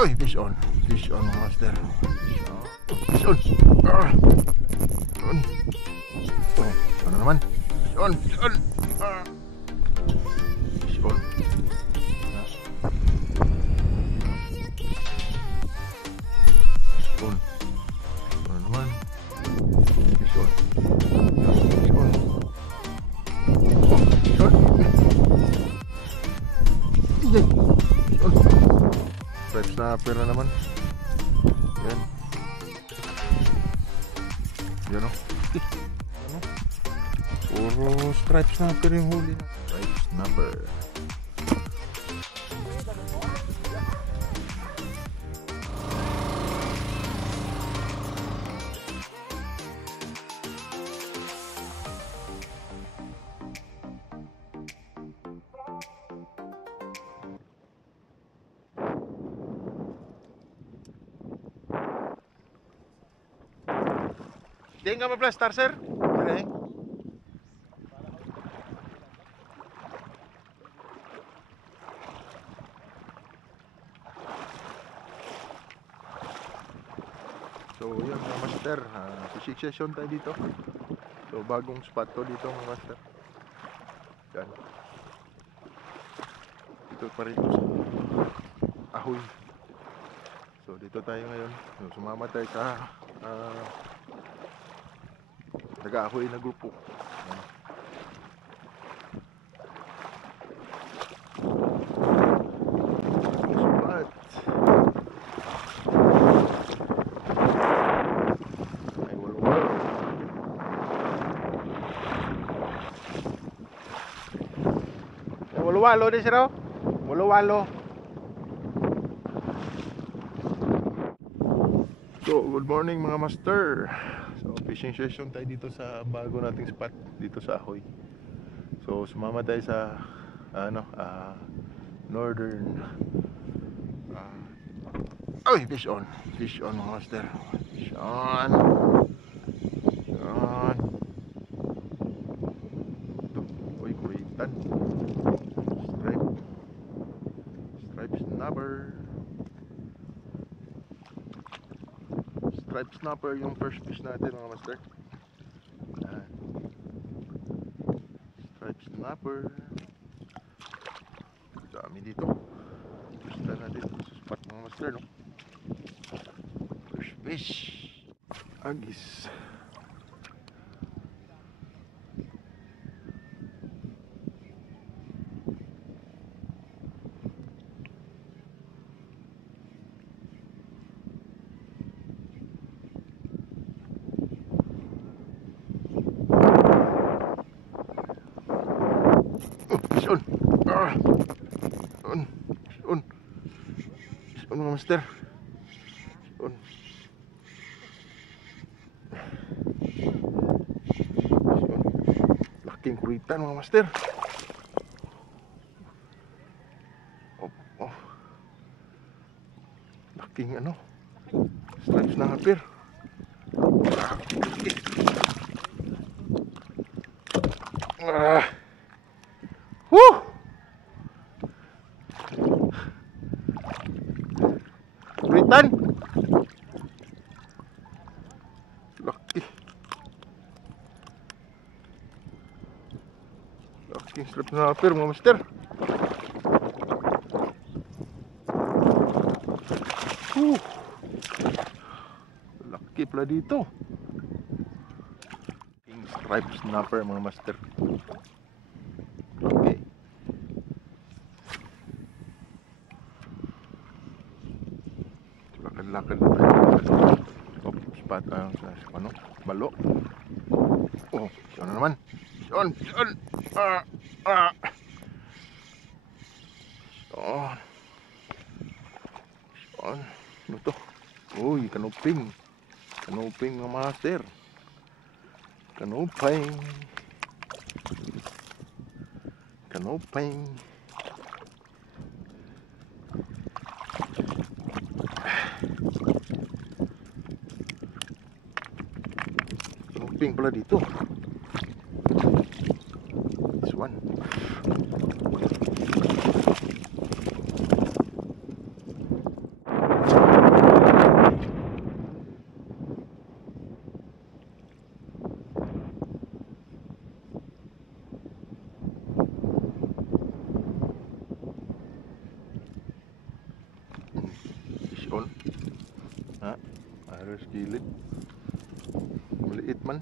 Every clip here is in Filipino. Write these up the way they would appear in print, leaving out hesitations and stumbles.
Ay, fish on mga master. Fish on. Oh, ano naman? Fish on. Fish on. Ano naman? Fish on. Iyay. Stripe snapper na naman. Yan. Yan o. Puro stripe snapper yung huli. Stripe snapper. Di nga maplastar, sir? Okay. So, yun mga master. Fishing session tayo dito. So, bagong spot to dito mga master. Yan. Dito pa rin sa Ahoy. So, dito tayo ngayon. So, sumama tayo sa nag-aahoy na grupo. Sumat. Ay, walo-walo. Ay, walo-walo din siya raw. Walo-walo. So, good morning mga master. So, fishing session tayo dito sa bago nating spot dito sa Ahoy. So, sumama tayo sa northern ay, fish on mga master. Fish on. Ito, uy, kuritan. Stripe snapper. Stripe snapper yung first fish natin mga master. Stripe snapper. Dami dito. Gusto natin sa spot mga master, no? First fish. Agis. On mga master. Laking kuritan mga master. Laking stripe snapper. Woo! Kuritan. Laki. Laking stripe snapper mga master. Laki pala dito. Laking stripe snapper mga master. Okay. Lakad na tayo. Oh, spot balo. Oh, ano naman? Yon. Ano to? Uy, kanuping mga master. Kanuping. Kanuping pala dito. This one. gilid. Maliit man.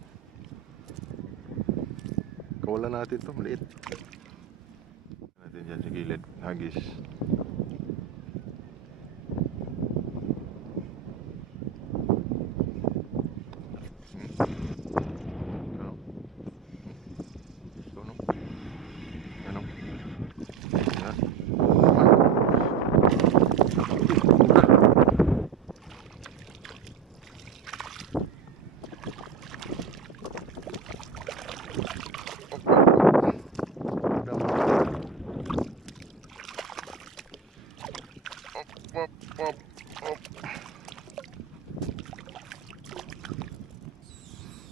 Kawalan natin to, maliit. Natin dyan sa gilid, hagis.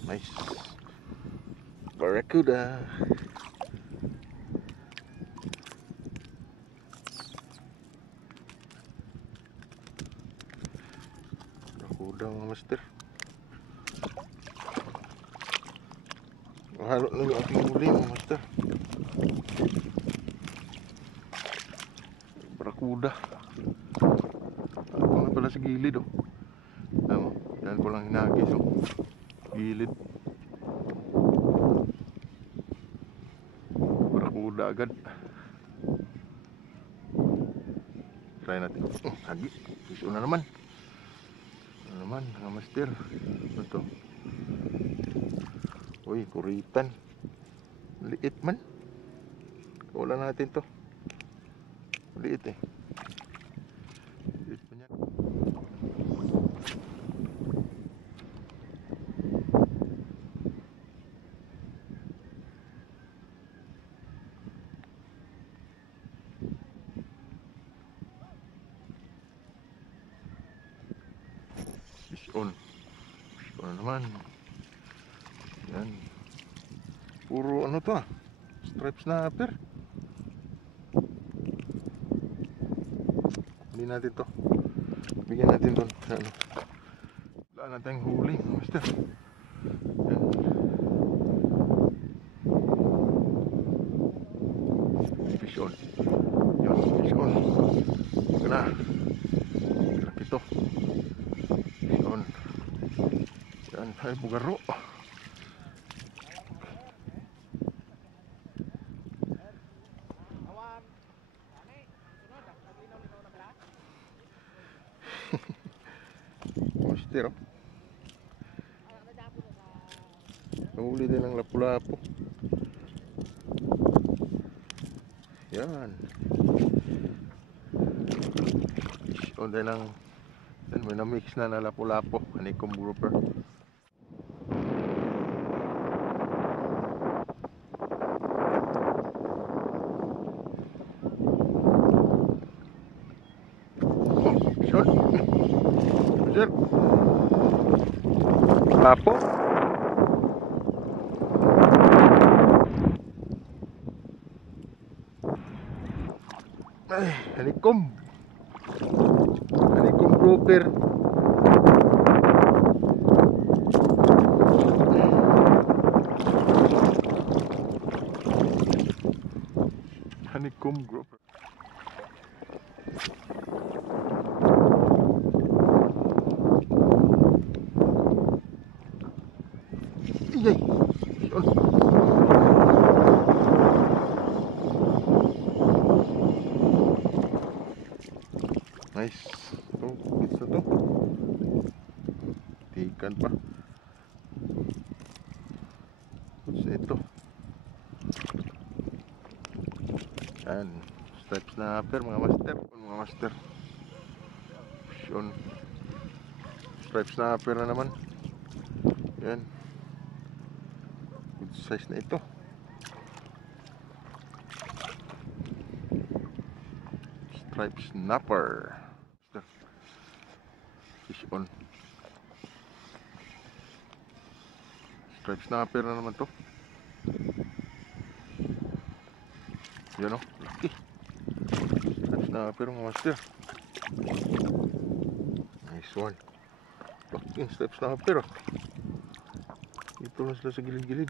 Nice. Barracuda. Barracuda mga master. Mahalo na yung aking huli mga master. Barracuda. Ako nga pala sa gilid oh. Tama, yan ko lang hinagis oh. Gilid. Barracuda agad. Try natin. Hagi. Iso na naman. Ano naman mga master. Ano to? Uy, kuritan. Liit man. Wala natin to. Liit eh. Liit pa niyan. Fish on. Fish on naman. Yan. Puro ano to ah. Stripe snapper. Hindi natin to. Bigyan natin to. Ano. Wala natin huli. Master. Yan. Fish on. Yan. Fish on. Ito na. Laki to. Fish on. Yan. Ay bugaro. Master oh. Nahuli din ng lapu-lapu. Yan. O din ang may na-mix na na lapu-lapu. Honeycomb grouper. Shot. Sir. Lapo. Ay, honeycomb. Honeycomb grouper. Honeycomb grouper. Iyay. Yun. Nice. Ito, bits na to. Tikan pa. What's ito? Yan. Stripe snapper mga master. Mga master. Yun. Stripe snapper na naman. Yan. Good size na ito. Stripe snapper. Fish on. Stripe snapper na naman to. Yan o, laki. Stripe snapper mga master. Nice one. Laki yung stripe snapper oh. Ito lang sila sa gilid-gilid.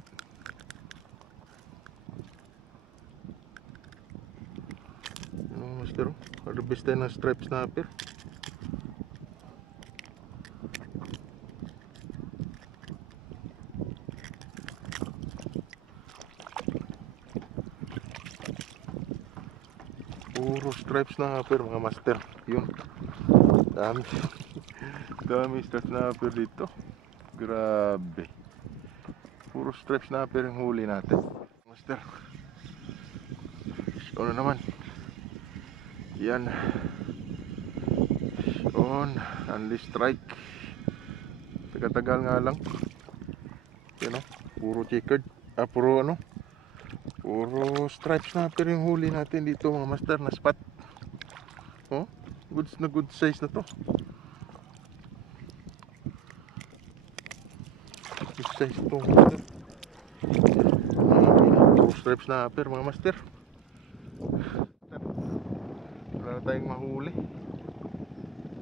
Yan mga master oh. Harvest tayo ng stripe snapper. Puro stripes snapper mga master. Yun. Dami. Dami stripes snapper dito. Grabe. Puro stripes snapper yung huli natin. Master. Ano naman? Yan. On. Only strike. Tagal-tagal nga lang. Yan o. Puro checkered. Puro ano? Puro stripes snapper yung huli natin dito mga master na spot. Oh, good size na to. Good size to mga master. Puro stripes snapper mga master. Wala na tayong mahuli.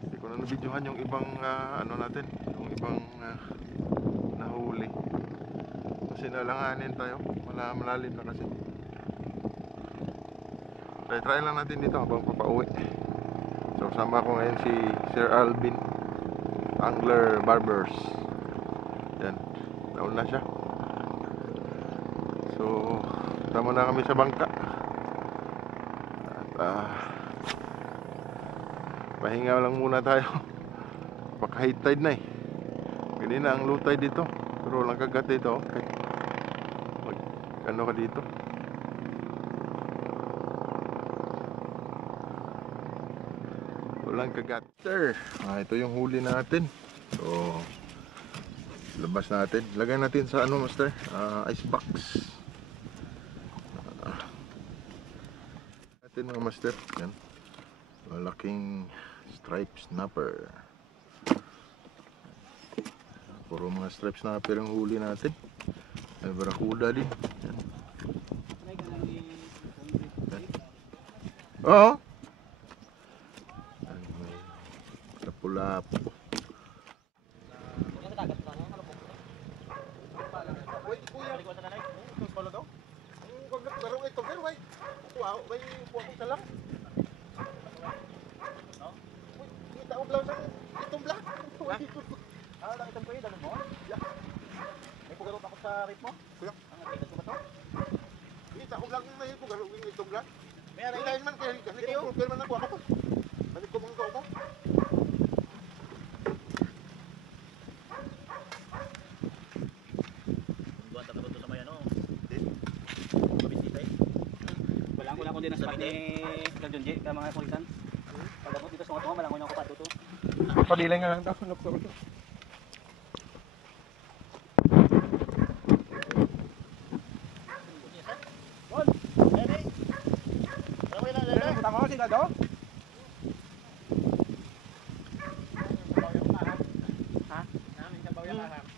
Hindi ko na nabidyohan yung ibang ano natin, yung ibang nahuli. Kasi nalanganin tayo, malalim na kasi. Try lang natin dito habang papauwi. So sama ko ngayon si Sir Alvin, Angler Barbers. Yan, nauna siya. So tama na kami sa bangka. At pahinga lang muna tayo. Baka high tide na eh. Ganina ang low tide dito. Pero lang kagat dito. Ano ka dito? Walang kagat. Sir, ito yung huli natin. So, labas natin. Lagay natin sa ano, master? Ice box. Natin mga master. Yan. Malaking stripe snapper. Puro mga stripe snapper yung huli natin. May barakuda din. Yan. Oo. Lapu-lapu. Sa rate mo? Kuya? Ang nakita ko ba to? Hindi, ako lang yung nahipo. Galawin itong lang. May aray man kaya ganito ko. Pero man ako ako. Balik ko mga ako. Buwan tapos to sa may ano? Hindi. Mabisita eh. Walang ko lang kundi nasa pati John J. Kaya mga kulitan. Pag ako dito sa mga malangon ako pa dito. Padilan nga lang daw. Tama sila do? Ha? Namin sa baw yung arang.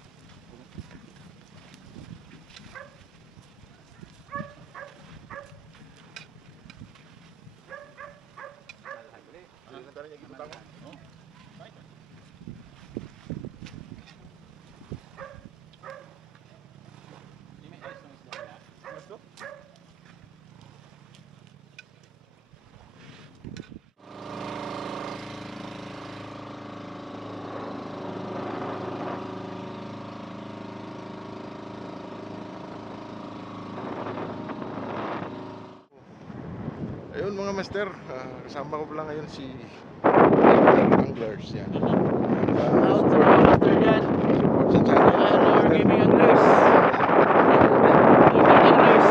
Ayun mga master, kasama ko pala ngayon si Anglers yan. Out sa mga master dyan. Support sa channel. Our gaming anglers. Gaming anglers.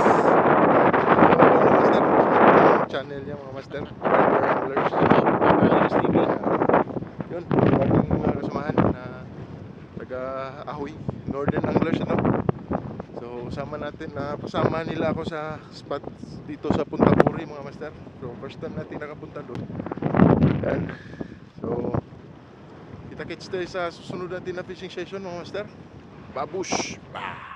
Mga master, channel niya mga master. Barber Anglers. Barber Anglers TV. Yun, ating mga kasamahan na taga Ahoy, Northern Anglers ano. So sama natin na pasama nila ako sa spot dito sa Punta Curi mga master. So first time natin nakapunta doon. Yan. So kita-kits tayo sa susunod natin na fishing session mga master. Babush! Bah!